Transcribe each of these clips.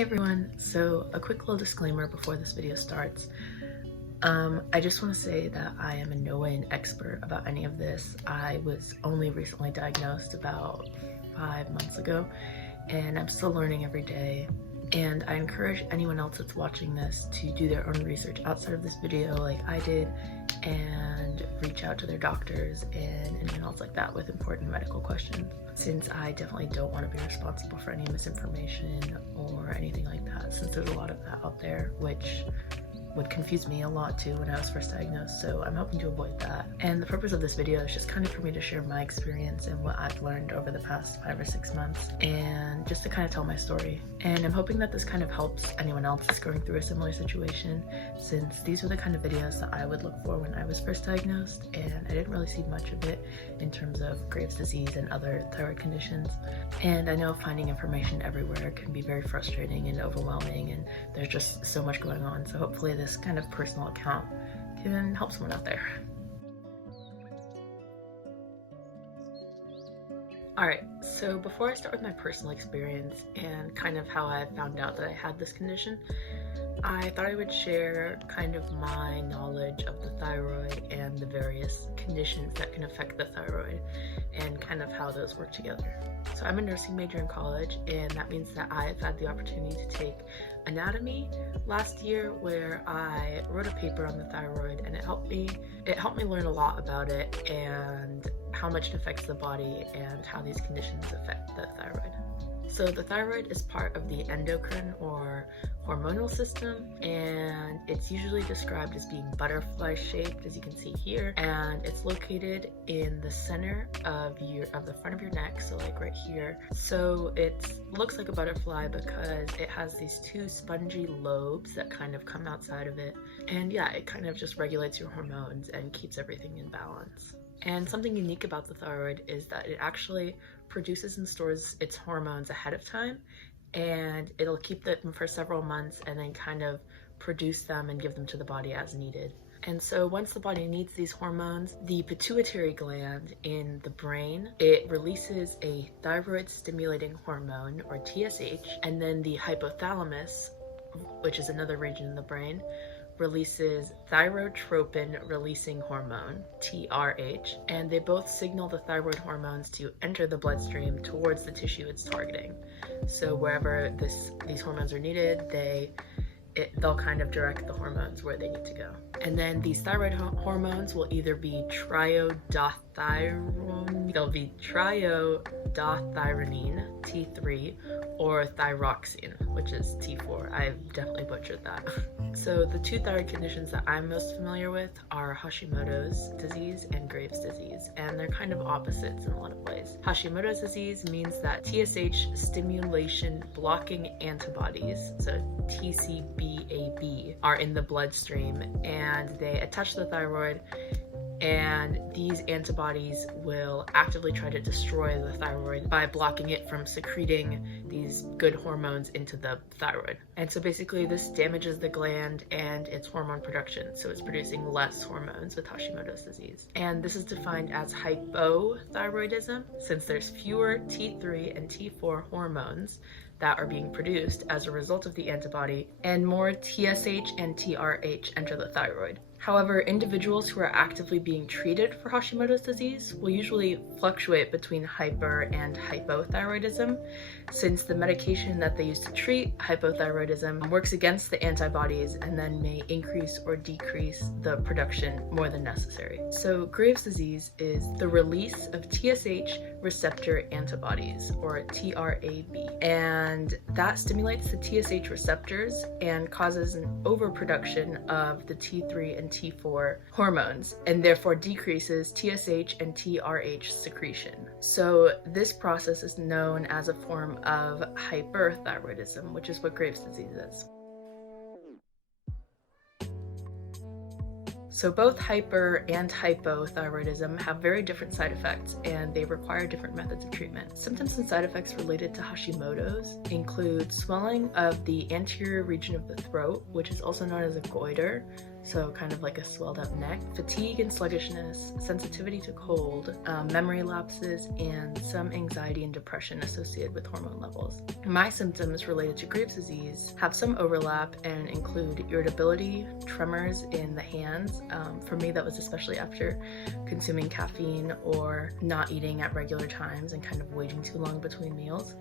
Hey everyone, so a quick little disclaimer before this video starts. I just want to say that I am in no way an expert about any of this. I was only recently diagnosed about 5 months ago, and I'm still learning every day. And I encourage anyone else that's watching this to do their own research outside of this video like I did, and reach out to their doctors and anyone else like that with important medical questions, since I definitely don't want to be responsible for any misinformation or anything like that, since there's a lot of that out there, which would confuse me a lot too when I was first diagnosed, so I'm hoping to avoid that. And the purpose of this video is just kind of for me to share my experience and what I've learned over the past 5 or 6 months, and just to kind of tell my story. And I'm hoping that this kind of helps anyone else that's going through a similar situation, since these were the kind of videos that I would look for when I was first diagnosed, and I didn't really see much of it in terms of Graves' disease and other thyroid conditions. And I know finding information everywhere can be very frustrating and overwhelming, and there's just so much going on, so hopefully this kind of personal account can help someone out there. Alright, so before I start with my personal experience and kind of how I found out that I had this condition, I thought I would share kind of my knowledge of the thyroid and the various conditions that can affect the thyroid and kind of how those work together. So I'm a nursing major in college, and that means that I've had the opportunity to take anatomy last year, where I wrote a paper on the thyroid, and it helped me learn a lot about it and how much it affects the body and how these conditions affect the thyroid. So the thyroid is part of the endocrine or hormonal system, and it's usually described as being butterfly shaped, as you can see here, and it's located in the center of the front of your neck, so like right here. So it looks like a butterfly because it has these 2 spongy lobes that kind of come outside of it, and yeah, it kind of just regulates your hormones and keeps everything in balance. And something unique about the thyroid is that it actually produces and stores its hormones ahead of time, and it'll keep them for several months and then kind of produce them and give them to the body as needed. And so once the body needs these hormones, the pituitary gland in the brain, it releases a thyroid stimulating hormone, or TSH, and then the hypothalamus, which is another region in the brain, releases thyrotropin releasing hormone, TRH, and they both signal the thyroid hormones to enter the bloodstream towards the tissue it's targeting. So wherever these hormones are needed, they'll kind of direct the hormones where they need to go. And then these thyroid hormones will either be triiodothyronine, T3, or thyroxine, which is T4. I've definitely butchered that. So the 2 thyroid conditions that I'm most familiar with are Hashimoto's disease and Graves' disease, and they're kind of opposites in a lot of ways. Hashimoto's disease means that TSH stimulation blocking antibodies, so TCBAB, are in the bloodstream, and they attach the thyroid, and these antibodies will actively try to destroy the thyroid by blocking it from secreting these good hormones into the thyroid. And so basically this damages the gland and its hormone production, so it's producing less hormones with Hashimoto's disease. And this is defined as hypothyroidism, since there's fewer T3 and T4 hormones that are being produced as a result of the antibody, and more TSH and TRH enter the thyroid. However, individuals who are actively being treated for Hashimoto's disease will usually fluctuate between hyper and hypothyroidism, since the medication that they use to treat hypothyroidism works against the antibodies and then may increase or decrease the production more than necessary. So Graves' disease is the release of TSH receptor antibodies, or TRAB, and that stimulates the TSH receptors and causes an overproduction of the T3 and T4 hormones, and therefore decreases TSH and TRH secretion. So this process is known as a form of hyperthyroidism, which is what Graves' disease is. So both hyper and hypothyroidism have very different side effects, and they require different methods of treatment. Symptoms and side effects related to Hashimoto's include swelling of the anterior region of the throat, which is also known as a goiter, so kind of like a swelled up neck, fatigue and sluggishness, sensitivity to cold, memory lapses, and some anxiety and depression associated with hormone levels. My symptoms related to Graves' disease have some overlap and include irritability, tremors in the hands. For me, that was especially after consuming caffeine or not eating at regular times and kind of waiting too long between meals,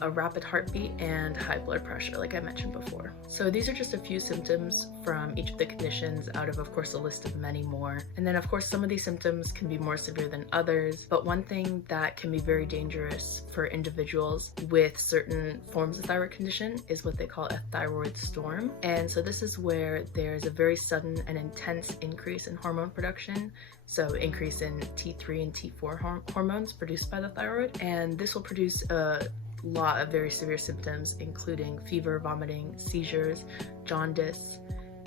a rapid heartbeat, and high blood pressure, like I mentioned before. So these are just a few symptoms from each of the conditions out of course, a list of many more. And then, of course, some of these symptoms can be more severe than others, but one thing that can be very dangerous for individuals with certain forms of thyroid condition is what they call a thyroid storm. And so this is where there's a very sudden and intense increase in hormone production, so increase in T3 and T4 hormones produced by the thyroid, and this will produce a lot of very severe symptoms, including fever, vomiting, seizures, jaundice,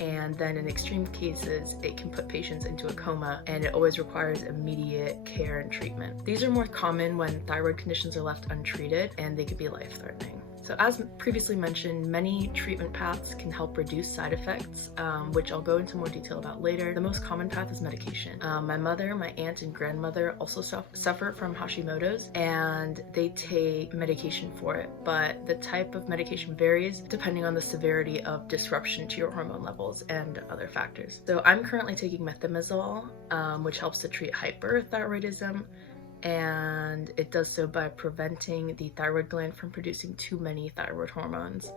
and then in extreme cases, it can put patients into a coma, and it always requires immediate care and treatment. These are more common when thyroid conditions are left untreated, and they could be life-threatening. So as previously mentioned, many treatment paths can help reduce side effects, which I'll go into more detail about later. The most common path is medication. My mother, my aunt, and grandmother also suffer from Hashimoto's, and they take medication for it, but the type of medication varies depending on the severity of disruption to your hormone levels and other factors. So I'm currently taking methimazole, which helps to treat hyperthyroidism, and it does so by preventing the thyroid gland from producing too many thyroid hormones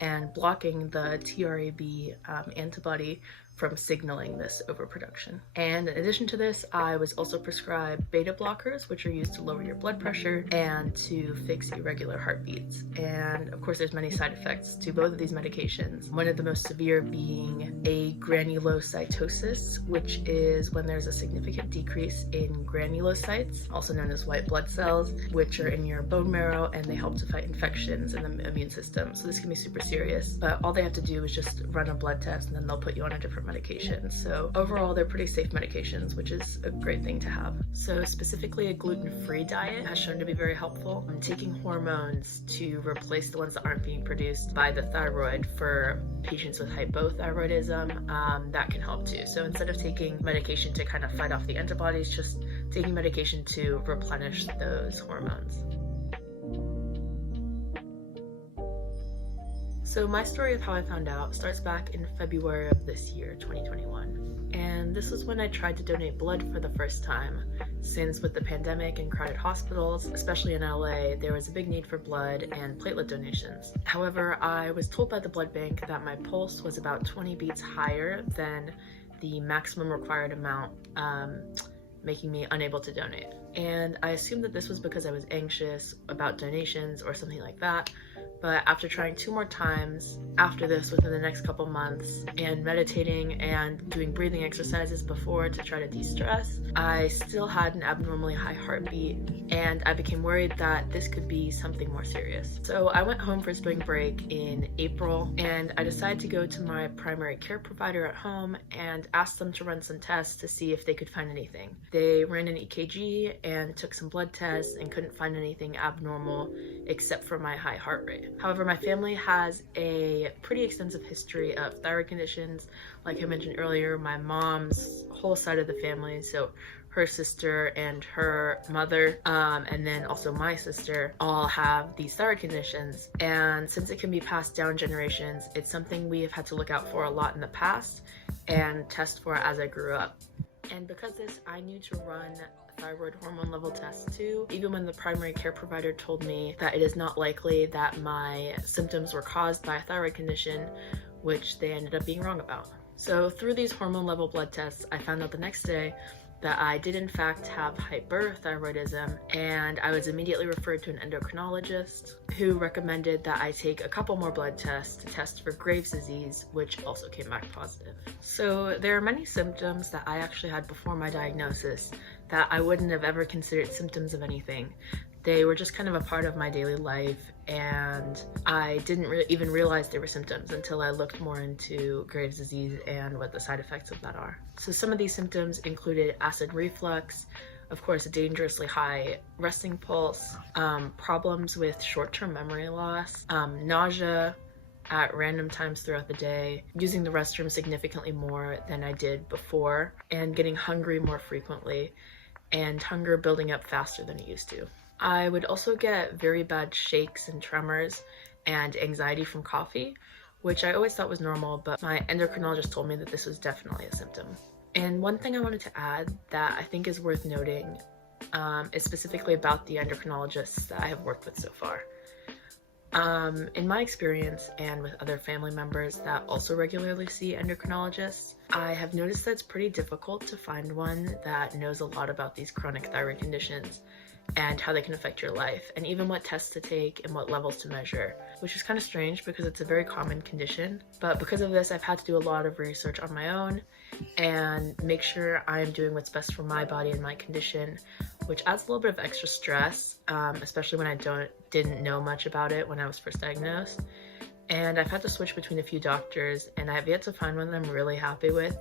and blocking the TRAB antibody from signaling this overproduction. And in addition to this, I was also prescribed beta blockers, which are used to lower your blood pressure and to fix irregular heartbeats. And of course, there's many side effects to both of these medications. One of the most severe being a granulocytosis, which is when there's a significant decrease in granulocytes, also known as white blood cells, which are in your bone marrow, and they help to fight infections in the immune system. So this can be super serious, but all they have to do is just run a blood test, and then they'll put you on a different medication. So overall, they're pretty safe medications, which is a great thing to have. So specifically, a gluten-free diet has shown to be very helpful. Taking hormones to replace the ones that aren't being produced by the thyroid for patients with hypothyroidism, that can help too. So instead of taking medication to kind of fight off the antibodies, just taking medication to replenish those hormones. So my story of how I found out starts back in February of this year, 2021. And this was when I tried to donate blood for the first time, since with the pandemic and crowded hospitals, especially in LA, there was a big need for blood and platelet donations. However, I was told by the blood bank that my pulse was about 20 beats higher than the maximum required amount, making me unable to donate. And I assumed that this was because I was anxious about donations or something like that. But after trying 2 more times after this within the next couple months and meditating and doing breathing exercises before to try to de-stress, I still had an abnormally high heartbeat, and I became worried that this could be something more serious. So I went home for spring break in April, and I decided to go to my primary care provider at home and ask them to run some tests to see if they could find anything. They ran an EKG and took some blood tests and couldn't find anything abnormal except for my high heart rate. However, my family has a pretty extensive history of thyroid conditions. Like I mentioned earlier, my mom's whole side of the family, so her sister and her mother, and then also my sister, all have these thyroid conditions. And since it can be passed down generations, it's something we have had to look out for a lot in the past and test for as I grew up. And because of this, I knew to run thyroid hormone level tests too, even when the primary care provider told me that it is not likely that my symptoms were caused by a thyroid condition, which they ended up being wrong about. So through these hormone level blood tests, I found out the next day that I did in fact have hyperthyroidism, and I was immediately referred to an endocrinologist who recommended that I take a couple more blood tests to test for Graves' disease, which also came back positive. So there are many symptoms that I actually had before my diagnosis that I wouldn't have ever considered symptoms of anything. They were just kind of a part of my daily life, and I didn't even realize they were symptoms until I looked more into Graves' disease and what the side effects of that are. So some of these symptoms included acid reflux, of course a dangerously high resting pulse, problems with short-term memory loss, nausea, at random times throughout the day, using the restroom significantly more than I did before, and getting hungry more frequently, and hunger building up faster than it used to. I would also get very bad shakes and tremors and anxiety from coffee, which I always thought was normal, but my endocrinologist told me that this was definitely a symptom. And one thing I wanted to add that I think is worth noting is specifically about the endocrinologists that I have worked with so far. In my experience and with other family members that also regularly see endocrinologists, I have noticed that it's pretty difficult to find one that knows a lot about these chronic thyroid conditions and how they can affect your life, and even what tests to take and what levels to measure, which is kind of strange because it's a very common condition. But because of this, I've had to do a lot of research on my own and make sure I am doing what's best for my body and my condition, which adds a little bit of extra stress, especially when I didn't know much about it when I was first diagnosed. And I've had to switch between a few doctors, and I've yet to find one that I'm really happy with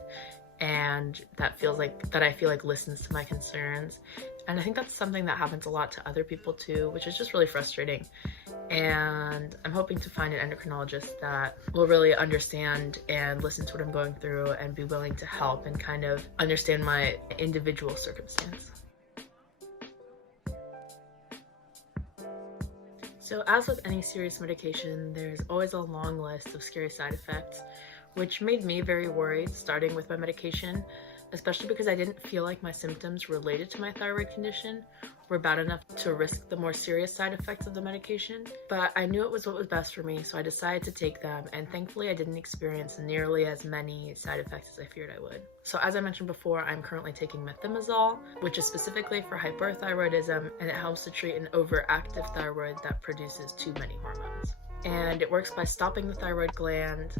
and that I feel like listens to my concerns. And I think that's something that happens a lot to other people too, which is just really frustrating. And I'm hoping to find an endocrinologist that will really understand and listen to what I'm going through and be willing to help and kind of understand my individual circumstance. So as with any serious medication, there's always a long list of scary side effects, which made me very worried starting with my medication, especially because I didn't feel like my symptoms related to my thyroid condition were bad enough to risk the more serious side effects of the medication. But I knew it was what was best for me, so I decided to take them, and thankfully I didn't experience nearly as many side effects as I feared I would. So as I mentioned before, I'm currently taking methimazole, which is specifically for hyperthyroidism, and it helps to treat an overactive thyroid that produces too many hormones. And it works by stopping the thyroid gland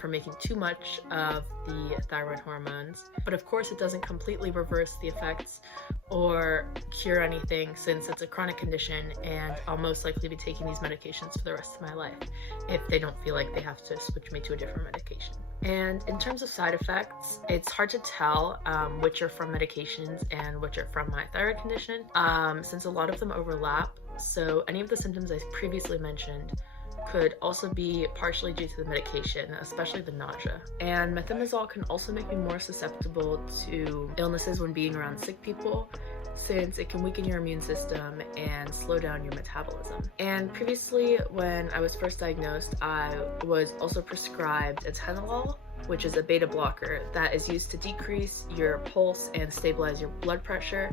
from making too much of the thyroid hormones. But of course it doesn't completely reverse the effects or cure anything, since it's a chronic condition and I'll most likely be taking these medications for the rest of my life if they don't feel like they have to switch me to a different medication. And in terms of side effects, it's hard to tell which are from medications and which are from my thyroid condition, since a lot of them overlap. So any of the symptoms I previously mentioned could also be partially due to the medication, especially the nausea. And methimazole can also make me more susceptible to illnesses when being around sick people, since it can weaken your immune system and slow down your metabolism. And previously, when I was first diagnosed, I was also prescribed atenolol, which is a beta blocker that is used to decrease your pulse and stabilize your blood pressure,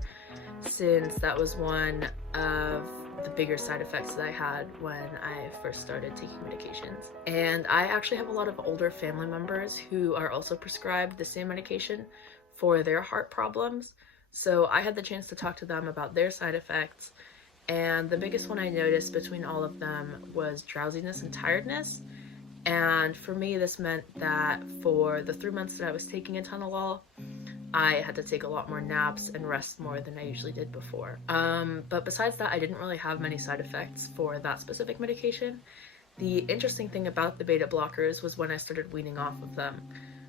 since that was one of the bigger side effects that I had when I first started taking medications. And I actually have a lot of older family members who are also prescribed the same medication for their heart problems. So I had the chance to talk to them about their side effects, and the biggest one I noticed between all of them was drowsiness and tiredness. And for me, this meant that for the 3 months that I was taking atenolol, I had to take a lot more naps and rest more than I usually did before. But besides that, I didn't really have many side effects for that specific medication. The interesting thing about the beta blockers was when I started weaning off of them.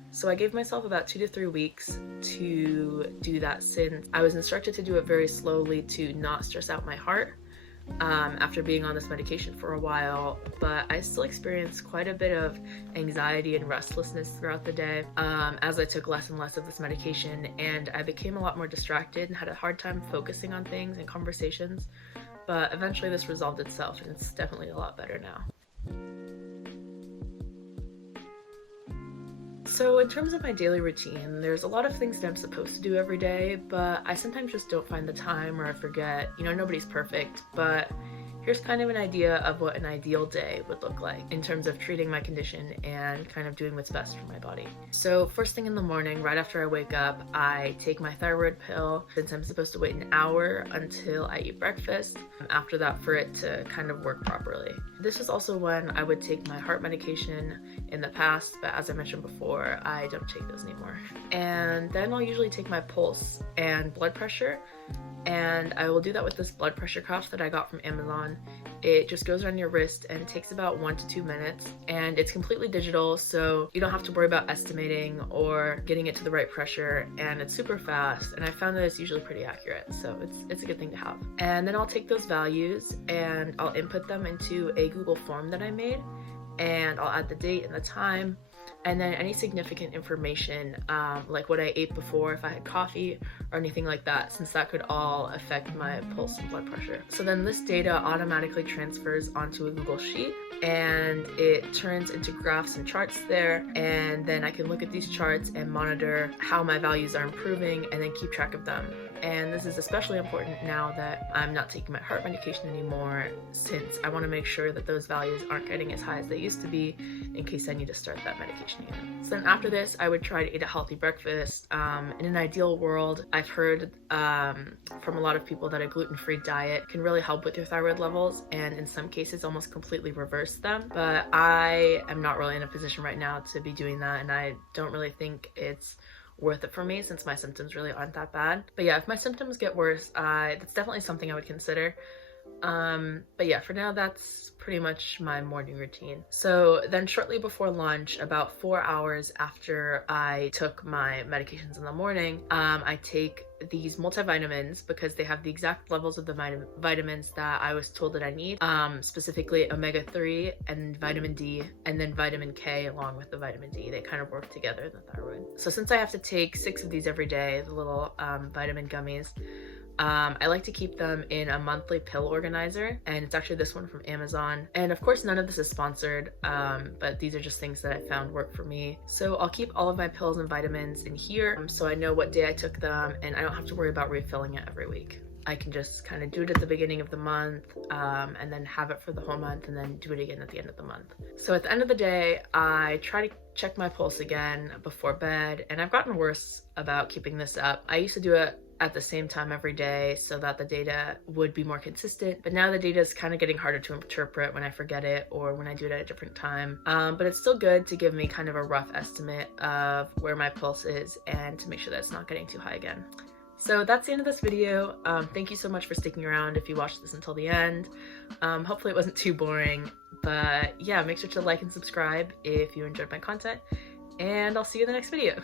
So I gave myself about 2 to 3 weeks to do that, since I was instructed to do it very slowly to not stress out my heart after being on this medication for a while. But I still experienced quite a bit of anxiety and restlessness throughout the day as I took less and less of this medication, and I became a lot more distracted and had a hard time focusing on things and conversations. But eventually this resolved itself, and it's definitely a lot better now. So in terms of my daily routine, there's a lot of things that I'm supposed to do every day, but I sometimes just don't find the time, or I forget. You know, nobody's perfect, but here's kind of an idea of what an ideal day would look like in terms of treating my condition and kind of doing what's best for my body. So first thing in the morning, right after I wake up, I take my thyroid pill, since I'm supposed to wait an hour until I eat breakfast after that for it to kind of work properly. This is also when I would take my heart medication in the past, but as I mentioned before, I don't take those anymore. And then I'll usually take my pulse and blood pressure, and I will do that with this blood pressure cuff that I got from Amazon. It just goes around your wrist and it takes about 1 to 2 minutes, and it's completely digital, so you don't have to worry about estimating or getting it to the right pressure, and it's super fast, and I found that it's usually pretty accurate, so it's a good thing to have. And then I'll take those values and I'll input them into a Google form that I made, and I'll add the date and the time, and then any significant information, like what I ate before, if I had coffee or anything like that, since that could all affect my pulse and blood pressure. So then this data automatically transfers onto a Google Sheet, and it turns into graphs and charts there, and then I can look at these charts and monitor how my values are improving and then keep track of them. And this is especially important now that I'm not taking my heart medication anymore, since I want to make sure that those values aren't getting as high as they used to be in case I need to start that medication again. So then after this, I would try to eat a healthy breakfast. In an ideal world, I've heard from a lot of people that a gluten-free diet can really help with your thyroid levels, and in some cases almost completely reverse them. But I am not really in a position right now to be doing that, and I don't really think it's worth it for me since my symptoms really aren't that bad. But yeah, if my symptoms get worse, that's definitely something I would consider. But yeah, for now, that's pretty much my morning routine. So then shortly before lunch, about 4 hours after I took my medications in the morning, I take these multivitamins because they have the exact levels of the vitamins that I was told that I need, specifically omega-3 and vitamin D, and then vitamin K along with the vitamin D. They kind of work together in the thyroid. So since I have to take 6 of these every day, the little vitamin gummies, I like to keep them in a monthly pill organizer, and it's actually this one from Amazon. And of course, none of this is sponsored, but these are just things that I found work for me. So I'll keep all of my pills and vitamins in here, so I know what day I took them, and I don't have to worry about refilling it every week. I can just kind of do it at the beginning of the month, and then have it for the whole month, and then do it again at the end of the month. So at the end of the day, I try to check my pulse again before bed, and I've gotten worse about keeping this up. I used to do it at the same time every day so that the data would be more consistent, but now the data is kind of getting harder to interpret when I forget it or when I do it at a different time. But it's still good to give me kind of a rough estimate of where my pulse is and to make sure that it's not getting too high again. So that's the end of this video. Thank you so much for sticking around if you watched this until the end. Hopefully it wasn't too boring, but yeah, make sure to like and subscribe if you enjoyed my content, and I'll see you in the next video.